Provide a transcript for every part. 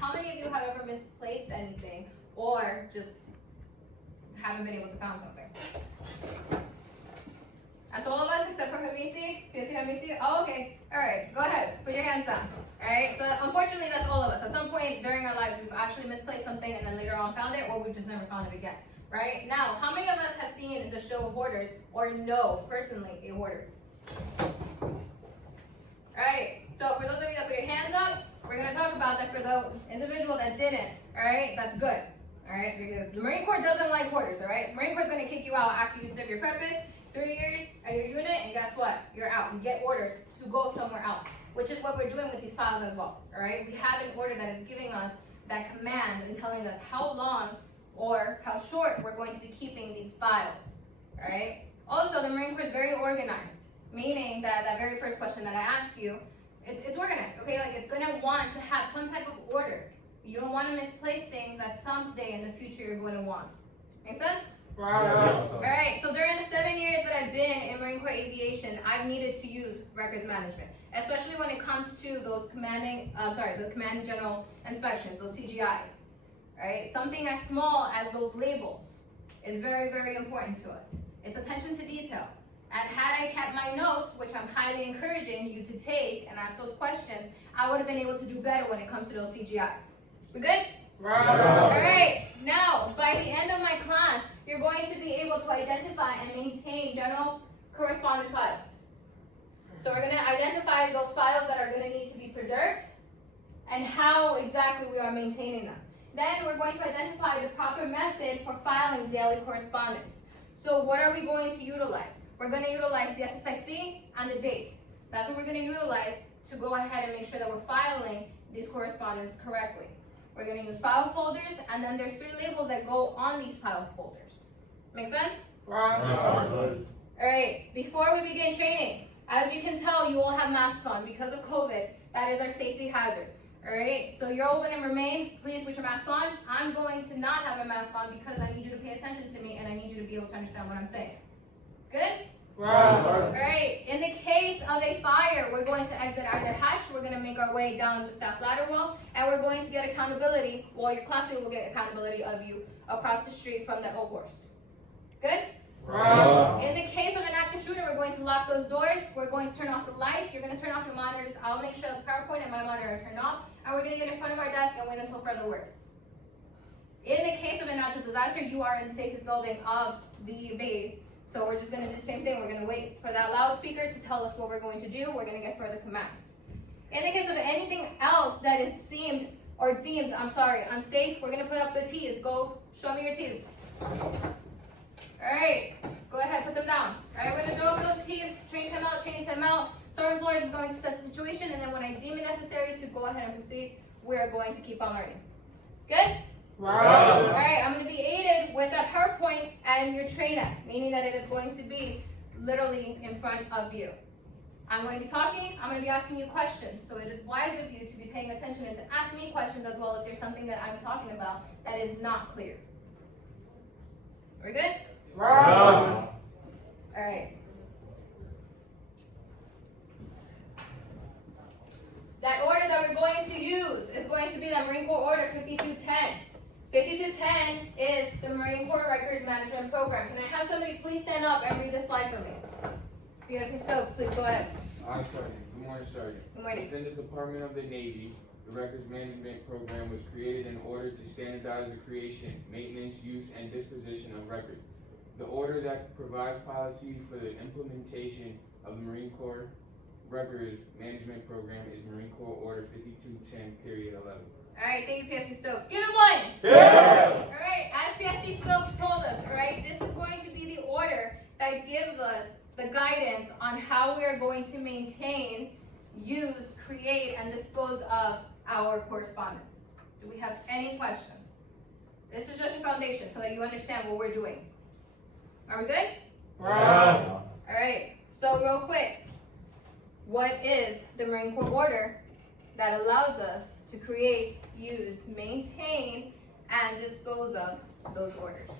how many of you have ever misplaced anything or just haven't been able to find something? That's all of us except for Hamisi. Do you see Hamisi? Oh, okay. All right, go ahead. Put your hands down. All right, so unfortunately, that's all of us. At some point during our lives, we've actually misplaced something and then later on found it, or we've just never found it again. Right? Now, how many of us have seen the show Hoarders or know personally a hoarder? All right, so for those of you that put your hands up, we're going to talk about that for the individual that didn't. All right, that's good. All right, because the Marine Corps doesn't like hoarders. All right, Marine Corps is going to kick you out after you serve your purpose. 3 years at your unit, and guess what? You're out. You get orders to go somewhere else, which is what we're doing with these files as well. All right, we have an order that is giving us that command and telling us how long or how short we're going to be keeping these files. All right. Also, the Marine Corps is very organized, meaning that that very first question that I asked you, it's organized. Okay, like it's gonna want to have some type of order. You don't want to misplace things that someday in the future you're going to want. Make sense? Right. All right, so during the 7 years that I've been in Marine Corps Aviation, I've needed to use records management, especially when it comes to those the command general inspections, those CGIs. All right, something as small as those labels is very, very important to us. It's attention to detail. And had I kept my notes, which I'm highly encouraging you to take and ask those questions, I would have been able to do better when it comes to those CGIs. We good? Right. All right, now by the end of my class, you're going to be able to identify and maintain general correspondence files. So we're going to identify those files that are going to need to be preserved and how exactly we are maintaining them. Then we're going to identify the proper method for filing daily correspondence. So what are we going to utilize? We're going to utilize the SSIC and the date. That's what we're going to utilize to go ahead and make sure that we're filing these correspondence correctly. We're going to use file folders, and then there's 3 labels that go on these file folders. Make sense? Right. All right, before we begin training, as you can tell, you all have masks on because of COVID. That is our safety hazard. All right, so you're all going to remain. Please put your masks on. I'm going to not have a mask on because I need you to pay attention to me and I need you to be able to understand what I'm saying. Good? Right. All right, in the case of a fire, we're going to exit either hatch, we're going to make our way down the staff ladder wall, and we're going to get accountability, well, your classmate will get accountability of you across the street from the whole course. Good? Right. In the case of an active shooter, we're going to lock those doors, we're going to turn off the lights, you're going to turn off your monitors, I'll make sure the PowerPoint and my monitor are turned off, and we're going to get in front of our desk and wait until further word. In the case of a natural disaster, you are in the safest building of the base. So we're just going to do the same thing. We're going to wait for that loudspeaker to tell us what we're going to do. We're going to get further commands. In the case of anything else that is deemed unsafe, we're going to put up the T's. Go, show me your T's. All right, go ahead, put them down. All right, we're going to throw up those T's, training time out. Sergeant Flores is going to set the situation, and then when I deem it necessary to go ahead and proceed, we're going to keep on learning. Good? Right. All right, I'm going to be aided with that PowerPoint and your trainer, meaning that it is going to be literally in front of you. I'm going to be talking, I'm going to be asking you questions, so it is wise of you to be paying attention and to ask me questions as well if there's something that I'm talking about that is not clear. We're good? Right. All right. That order that we're going to use is going to be the Marine Corps Order 5210. 5210 is the Marine Corps Records Management Program. Can I have somebody please stand up and read this slide for me? BFC Stokes, please go ahead. Hi, Sergeant. Good morning, Sergeant. Good morning. Within the Department of the Navy, the Records Management Program was created in order to standardize the creation, maintenance, use, and disposition of records. The order that provides policy for the implementation of the Marine Corps Records Management Program is Marine Corps Order 5210.11. All right, thank you, PFC Stokes. Give him one. Yeah. All right, as PFC Stokes told us, all right, this is going to be the order that gives us the guidance on how we are going to maintain, use, create, and dispose of our correspondence. Do we have any questions? This is just a foundation so that you understand what we're doing. Are we good? Right. All right, so real quick, what is the Marine Corps order that allows us to create, use, maintain, and dispose of those orders?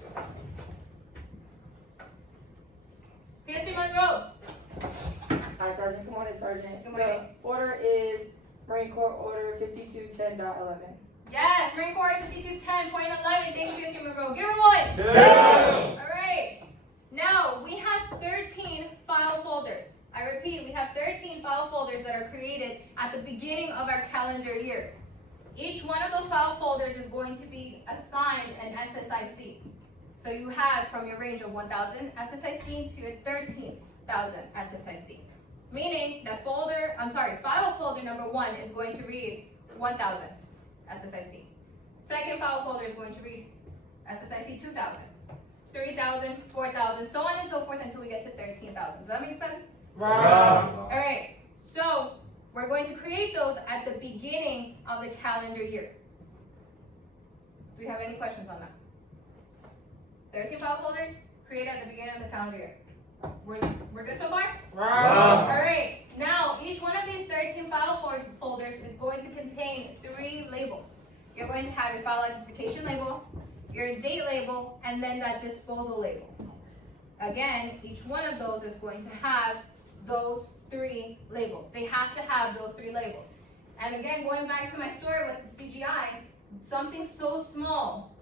PSC Monroe. Hi, Sergeant. Good morning, Sergeant. Good morning. The order is Marine Corps Order 5210.11. Yes, Marine Corps 5210.11. Thank you, PSC Monroe. Give her one. Yeah. All right. Now, we have 13 file folders. I repeat, we have 13 file folders that are created at the beginning of our calendar year. Each one of those file folders is going to be assigned an SSIC. So you have from your range of 1,000 SSIC to your 13,000 SSIC. Meaning that file folder number 1 is going to read 1,000 SSIC. Second file folder is going to read SSIC 2,000, 3,000, 4,000, so on and so forth until we get to 13,000. Does that make sense? All right. So we're going to create those at the beginning of the calendar year. Do we have any questions on that? 13 file folders created at the beginning of the calendar year. We're good so far? All right. Now, each one of these 13 file folders is going to contain 3 labels. You're going to have your file identification label, your date label, and then that disposal label. Again, each one of those is going to have those 3 labels. They have to have those 3 labels. And again, going back to my story with the CGI, something so small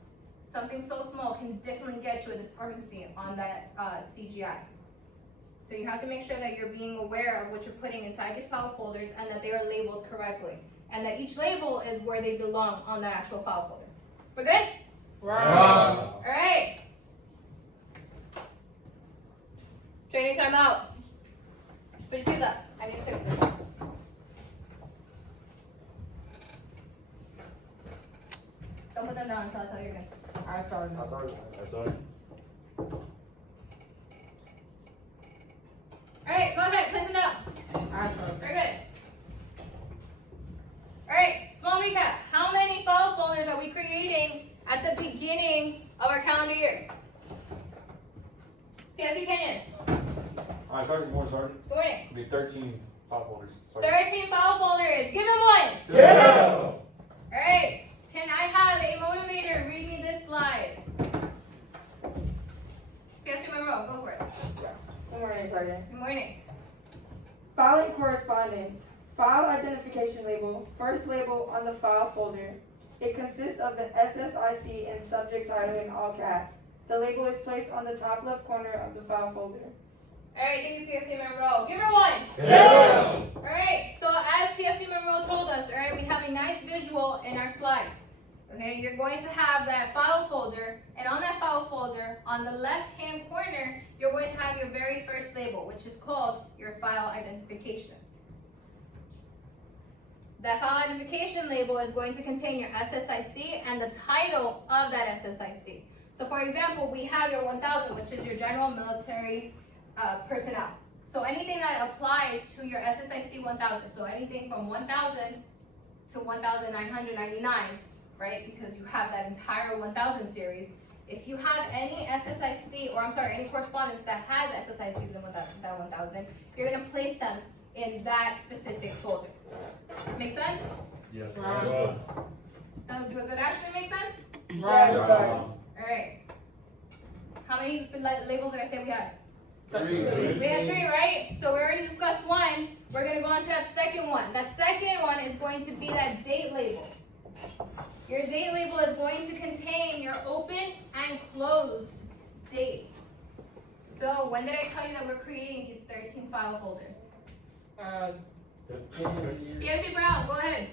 can definitely get you a discrepancy on that CGI. So you have to make sure that you're being aware of what you're putting inside these file folders and that they are labeled correctly. And that each label is where they belong on that actual file folder. We're good? All right. Training time out. Put your shoes up. I need to fix this. Don't put them down until I tell you again. Aye, Sergeant. Alright, go ahead, place them down. Aye, Sergeant. Very good. Alright, small recap. How many file folders are we creating at the beginning of our calendar year? PSC Kenyon. Alright, Sergeant, good morning, Sergeant. Good morning. It'll be 13 file folders. Sergeant. 13 file folders. Give him one. Yeah. Alright. Can I have a motivator read me this slide? PSC Monroe, go for it. Good morning, Sergeant. Good morning. Filing correspondence. File identification label. First label on the file folder. It consists of the SSIC and subject title in all caps. The label is placed on the top left corner of the file folder. Alright, thank you, PFC Monroe. Give her one. Yeah. Alright, so as PFC Monroe told us, alright, we have a nice visual in our slide. Okay, you're going to have that file folder, and on that file folder, on the left-hand corner, you're going to have your very first label, which is called your file identification. That file identification label is going to contain your SSIC and the title of that SSIC. So for example, we have your 1000, which is your general military personnel. So anything that applies to your SSIC 1000, so anything from 1000 to 1999, right? Because you have that entire 1000 series. If you have any SSIC, or I'm sorry, any correspondence that has SSICs in that 1000, you're gonna place them in that specific folder. Make sense? Yes. Does it actually make sense? Sergeant. Alright. How many labels did I say we had? 3. We had 3, right? So we already discussed 1. We're gonna go on to that second one. That second one is going to be that date label. Your date label is going to contain your open and closed date. So when did I tell you that we're creating these 13 file folders? PSC Brown, go ahead.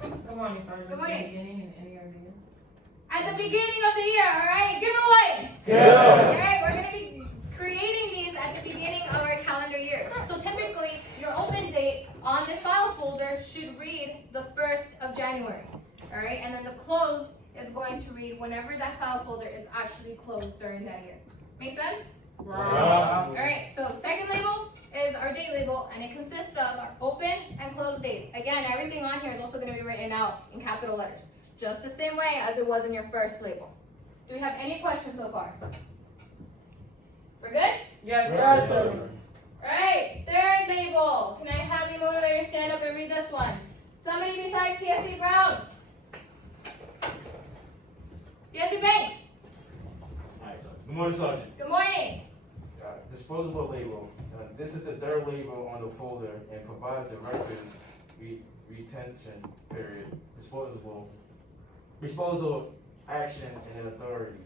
Good morning, Sergeant. Good morning. Beginning and ending of the year. At the beginning of the year, alright? Give them away! Yeah. Alright, we're gonna be creating these at the beginning of our calendar year. So typically, your open date on this file folder should read the 1st of January. Alright, and then the close is going to read whenever that file folder is actually closed during that year. Make sense? Alright, so second label is our date label, and it consists of our open and closed dates. Again, everything on here is also going to be written out in capital letters, just the same way as it was in your first label. Do we have any questions so far? We're good? Yes, Yes, sir. Sergeant. Alright, third label. Can I have the motivator stand up and read this one? Somebody besides PSC Brown. PSC Banks. Good morning, Sergeant. Good morning. Disposable label. This is the third label on the folder and provides the records retention period. Disposable disposal, action, and an authority.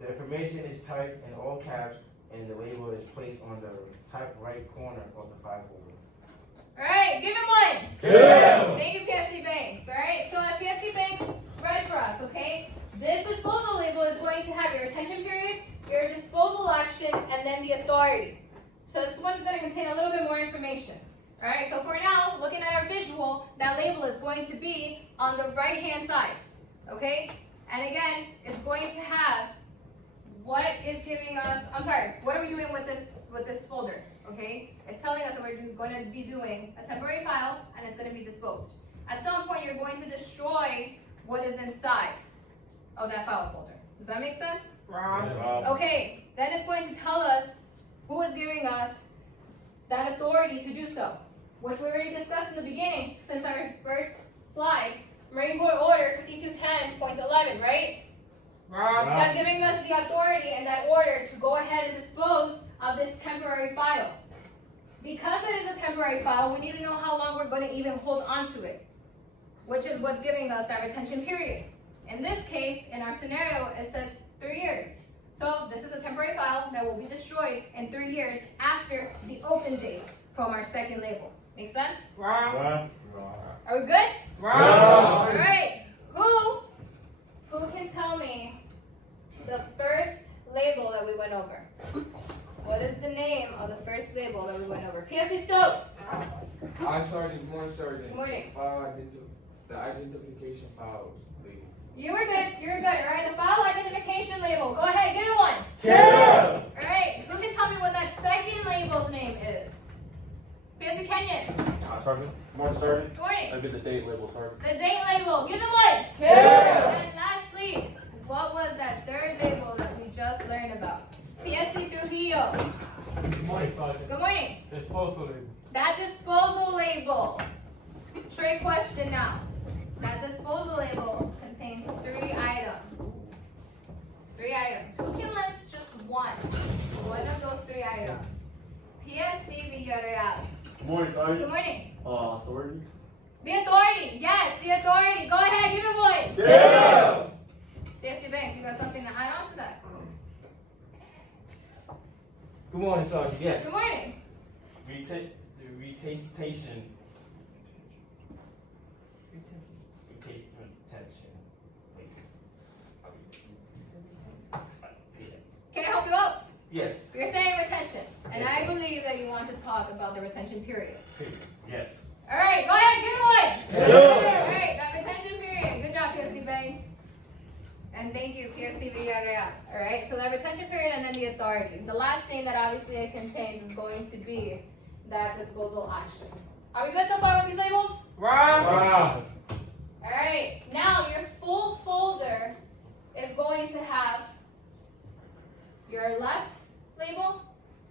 The information is typed in all caps and the label is placed on the top right corner of the file folder. Alright, give him one. Yeah. Thank you, PFC Banks. Alright, so as PFC Banks read for us, okay? This disposal label is going to have your retention period, your disposal action, and then the authority. So this one's going to contain a little bit more information. Alright, so for now, looking at our visual, that label is going to be on the right-hand side. Okay? And again, it's going to have what is giving us, what are we doing with this folder? Okay? It's telling us that we're going to be doing a temporary file and it's going to be disposed. At some point, you're going to destroy what is inside of that file folder. Does that make sense? Rob. Okay, then it's going to tell us who is giving us that authority to do so, which we already discussed in the beginning since our first slide, Marine Corps Order 5210.11, right? Rob. That's giving us the authority and that order to go ahead and dispose of this temporary file. Because it is a temporary file, we need to know how long we're going to even hold on to it, which is what's giving us that retention period. In this case, in our scenario, it says 3 years. So this is a temporary file that will be destroyed in 3 years after the open date from our second label. Make sense? Rob. Are we good? Rob. All right. Who can tell me the first label that we went over? What is the name of the first label that we went over? PFC Stokes. I, Sergeant, good morning, Sergeant. Good morning. The identification file label. You were good. You're good. All right. The file identification label. Go ahead. Give me one. Yeah. All right. Who can tell me what that second label's name is? PFC Kenyon. Sergeant. Morning, Sergeant. Good morning. That'd be the date label, Sergeant. The date label. Give me one. Yeah. And lastly, what was that third label that we just learned about? PFC Trujillo. Good morning, Sergeant. Good morning. Disposal label. That disposal label. Trick question now. That disposal label contains 3 items. 3 items. Who can list just one of those 3 items? PFC Villarreal. Good morning, Good Sergeant. morning. Authority. The authority. Yes, the authority. Go ahead, give me one. Yeah. PFC Banks, you got something to add on to that? Good morning, Sergeant. Yes. Good morning. Retention. Can I help you out? Yes. You're saying retention, and I believe that you want to talk about the retention period. Yes. All right, go ahead, give me one. Yeah. All right, that retention period. Good job, PFC Banks. And thank you, PFC Villarreal. All right, so that retention period and then the authority. The last thing that obviously it contains is going to be that disposal action. Are we good so far with these labels? Rob. Wow. All right, now your full folder is going to have your left label,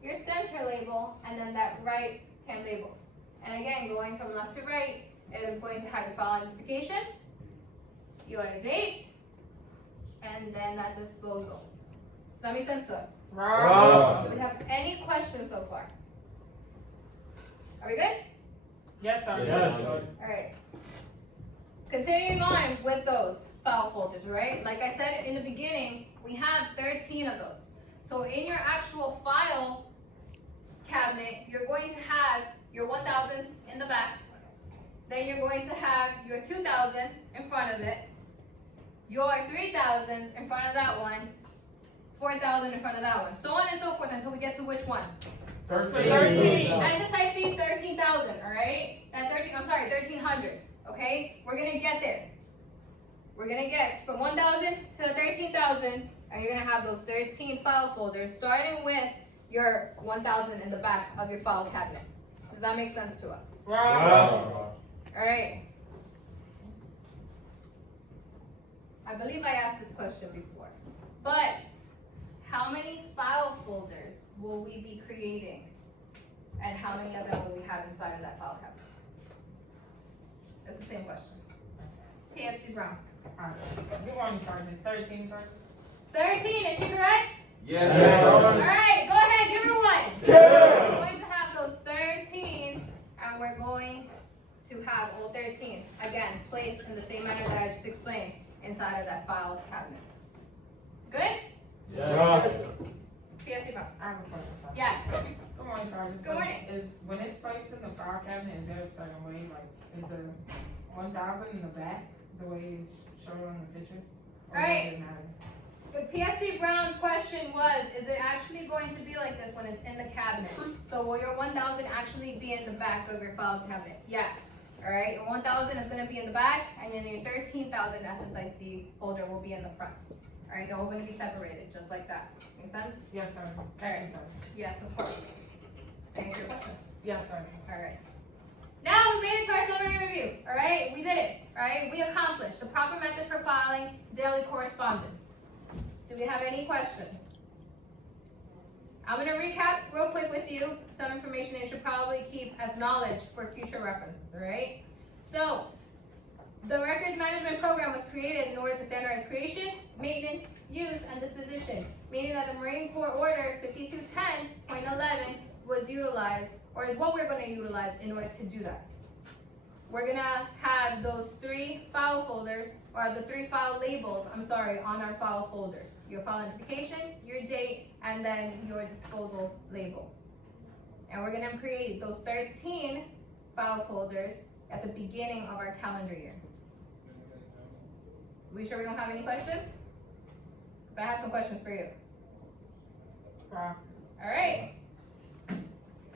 your center label, and then that right hand label. And again, going from left to right, it is going to have your file identification, your date, and then that disposal. Does that make sense to us? Rob. Do we have any questions so far? Are we good? Yes, Sergeant. Yeah. All right. Continuing on with those file folders, right? Like I said in the beginning, we have 13 of those. So in your actual file cabinet, you're going to have your 1000s in the back. Then you're going to have your 2000s in front of it, your 3000s in front of that one, 4000 in front of that one, so on and so forth until we get to which one? 13. SSIC 13,000, all right? 1300, okay? We're gonna get there. We're gonna get from 1,000 to 13,000, and you're gonna have those 13 file folders, starting with your 1,000 in the back of your file cabinet. Does that make sense to us? Rob. All right. I believe I asked this question before, but how many file folders will we be creating, and how many of them will we have inside of that file cabinet? That's the same question. PFC Brown. Good morning, Sergeant. 13, Sergeant. 13, is she correct? Yes. Yes. All right, go ahead, give her one. Yeah. We're going to have those 13, and we're going to have all 13, again, placed in the same manner that I just explained, inside of that file cabinet. Good? Yeah. PSC Brown. I have a question, sir. Yes. Good morning, Sergeant. Good morning. Is, when it's placed in the file cabinet, is there a certain way, like, is the 1,000 in the back, the way it's shown on the picture? Or does Right. it matter? The PSC Brown's question was, is it actually going to be like this when it's in the cabinet? So will your 1,000 actually be in the back of your file cabinet? Yes. All right, your 1,000 is going to be in the back, and then your 13,000 SSIC folder will be in the front. All right, they're all going to be separated, just like that. Make sense? Yes, sir. Thank you, sir. Yes, of course. Thanks for your question. Yes, sir. All right. Now we made it to our summary review. All right, we did it. All right, we accomplished the proper methods for filing daily correspondence. Do we have any questions? I'm going to recap real quick with you some information that you should probably keep as knowledge for future references. All right. So the records management program was created in order to standardize creation, maintenance, use, and disposition, meaning that the Marine Corps Order 5210.11 was utilized, or is what we're going to utilize in order to do that. We're going to have those 3 file folders, or the 3 file labels, on our file folders. Your file identification, your date, and then your disposal label. And we're going to create those 13 file folders at the beginning of our calendar year. We sure we don't have any questions? Because I have some questions for you. Wow. All right.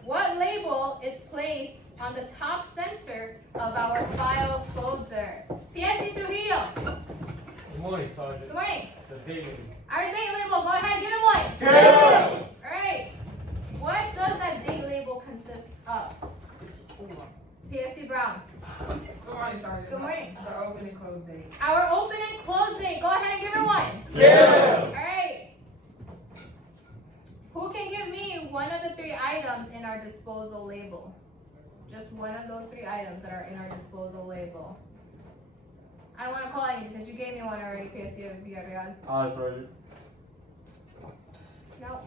What label is placed on the top center of our file folder? PSC Trujillo. Good morning, Sergeant. Good morning. The daily. Our date label, go ahead, give him one. Yeah. All right. What does that date label consist of? PSC Brown. Good morning, Sergeant. Good morning. The open and close date. Our open and close date, go ahead and give her one. Yeah. All right. Who can give me one of the 3 items in our disposal label? Just one of those 3 items that are in our disposal label. I don't want to call you because you gave me one already, PSC Villarreal. Aye, Sergeant. No.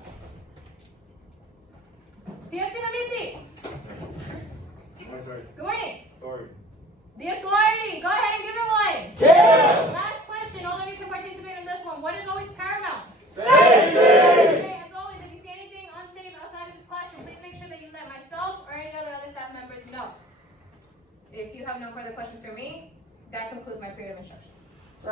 PSC Namisi. Aye, Sergeant. Good morning. Authority. The authority. Go ahead and give her one. Yeah. Last question. All of you can participate in this one. What is always paramount? Safety. Okay, as always, if you see anything unsafe outside of this classroom, please make sure that you let myself or any other staff members know. If you have no further questions for me, that concludes my period of instruction. Aye.